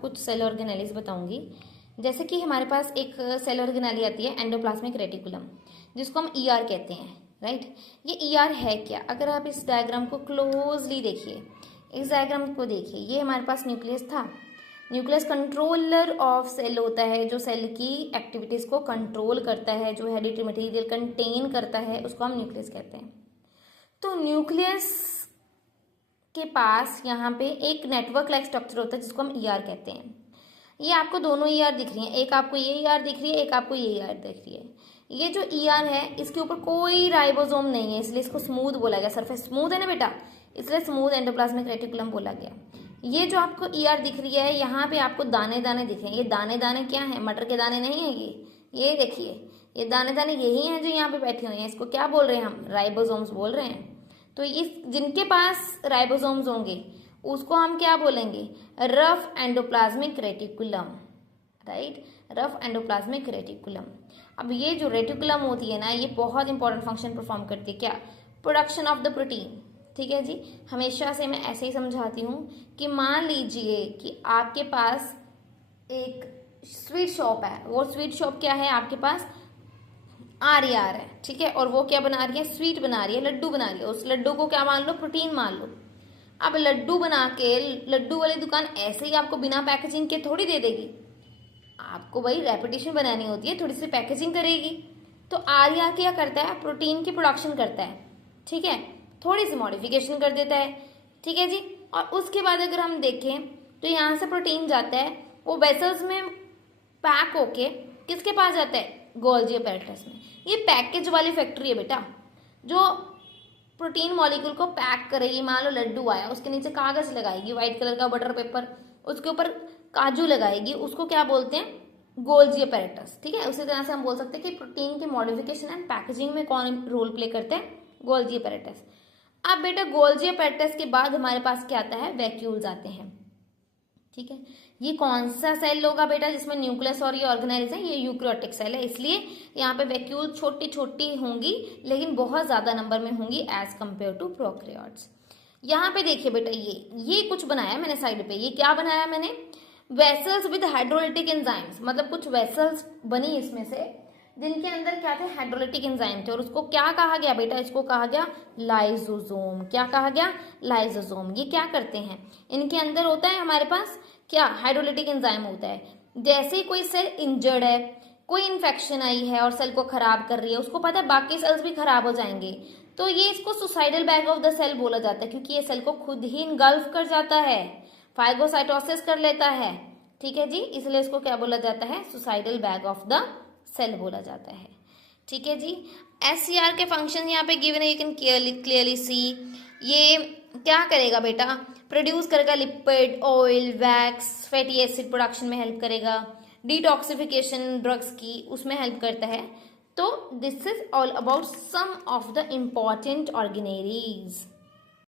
कुछ cell organelles बताऊंगी। जैसे कि हमारे पास एक सेल ऑर्गेनेली आती है एंडोप्लाज्मिक रेटिकुलम, जिसको हम ईआर कहते हैं, राइट। ये ईआर है क्या? अगर आप इस डायग्राम को क्लोजली देखिए, इस डायग्राम को देखिए, ये हमारे पास न्यूक्लियस था। न्यूक्लियस कंट्रोलर ऑफ सेल होता है, जो सेल की एक्टिविटीज को कंट्रोल करता है, जो हेरिडिटरी मटेरियल कंटेन करता है, उसको हम न्यूक्लियस कहते हैं। तो न्यूक्लियस के पास यहाँ पे एक नेटवर्क लाइक स्ट्रक्चर होता है जिसको हम ईआर कहते हैं। ये आपको दोनों ईआर दिख रही हैं, एक आपको ये ईआर दिख रही है, एक आपको ये ईआर दिख रही है। ये जो ईआर है इसके ऊपर कोई राइबोसोम नहीं है, इसलिए इसको स्मूथ बोला गया। सरफेस स्मूथ है ना बेटा, इसलिए स्मूथ एंडोप्लाज्मिक रेटिकुलम बोला गया। ये जो आपको ईआर दिख रही है, यहाँ पे आपको दाने दाने दिख रहे हैं। ये दाने दाने क्या है? मटर के दाने नहीं है ये देखिए, ये दाने दाने यही हैं जो यहाँ पे बैठे हुए हैं। इसको क्या बोल रहे हैं हम? राइबोसोम्स बोल रहे हैं। तो ये जिनके पास राइबोसोम्स होंगे उसको हम क्या बोलेंगे? Rough endoplasmic reticulum, right, rough endoplasmic reticulum. अब ये जो रेटिकुलम होती है ना, ये बहुत इंपॉर्टेंट फंक्शन परफॉर्म करती है। क्या? Production of the protein. ठीक है जी, हमेशा से मैं ऐसे ही समझाती हूँ कि मान लीजिए कि आपके पास एक स्वीट शॉप है। वो स्वीट शॉप क्या है? आपके पास आर है, ठीक है, और वो क्या बना रही है? स्वीट बना रही है, लड्डू बना रही है। उस लड्डू को क्या मान लो? प्रोटीन मान लो। अब लड्डू बना के लड्डू वाली दुकान ऐसे ही आपको बिना पैकेजिंग के थोड़ी दे देगी। आपको भाई रेपुटेशन बनानी होती है, थोड़ी सी पैकेजिंग करेगी। तो आर्या क्या करता है? प्रोटीन की प्रोडक्शन करता है, ठीक है, थोड़ी सी मॉडिफिकेशन कर देता है, ठीक है जी। और उसके बाद अगर हम देखें तो यहाँ से प्रोटीन जाता है, वो वेसल्स में पैक होके किसके पास जाता है? गोल्जी अपैरेटस में। ये पैकेज वाली फैक्ट्री है बेटा, जो प्रोटीन मॉलिक्यूल को पैक करेगी। मान लो लड्डू आया, उसके नीचे कागज लगाएगी, व्हाइट कलर का बटर पेपर, उसके ऊपर काजू लगाएगी, उसको क्या बोलते हैं? गोल्जी अपैरेटस, ठीक है। उसी तरह से हम बोल सकते हैं कि प्रोटीन के मॉडिफिकेशन एंड पैकेजिंग में कौन रोल प्ले करते हैं? Golgi apparatus. अब बेटा गोल्जी अपैरेटस के बाद हमारे पास क्या आता है? वैक्यूल्स आते हैं, ठीक है। ये कौन सा सेल होगा बेटा जिसमें न्यूक्लियस और ये ऑर्गेनेल्स है? ये यूकैरियोटिक सेल है, इसलिए यहाँ पे वैक्यूल छोटी छोटी होंगी, लेकिन बहुत ज्यादा नंबर में होंगी एज कंपेयर टू प्रोकैरियोट्स। यहाँ पे देखिए बेटा, ये कुछ बनाया मैंने साइड पे। ये क्या बनाया मैंने? वेसल्स विद हाइड्रोलिटिक एंजाइम्स, मतलब कुछ वेसल्स बनी इसमें से जिनके अंदर क्या थे? हाइड्रोलिटिक एंजाइम थे। और उसको क्या कहा गया बेटा? इसको कहा गया लाइसोसोम। क्या कहा गया? लाइसोसोम। ये क्या करते हैं? इनके अंदर होता है हमारे पास क्या? हाइड्रोलिटिक एंजाइम होता है। जैसे ही कोई सेल इंजर्ड है, कोई इन्फेक्शन आई है और सेल को खराब कर रही है, उसको पता है बाकी सेल्स भी खराब हो जाएंगे, तो ये इसको suicidal bag of the cell बोला जाता है, क्योंकि ये सेल को खुद ही इनगल्फ कर जाता है, फाइगोसाइटोसिस कर लेता है, ठीक है जी। इसलिए इसको क्या बोला जाता है? Suicidal bag of the cell बोला जाता है, ठीक है जी। एससीआर के फंक्शन यहाँ पे गिवन है, यू कैन क्लियरली सी। ये क्या करेगा बेटा? प्रोड्यूस करेगा lipid, oil, wax, fatty acid production में हेल्प करेगा, डिटॉक्सिफिकेशन ड्रग्स की उसमें हेल्प करता है। तो this is all about some of the important organelles.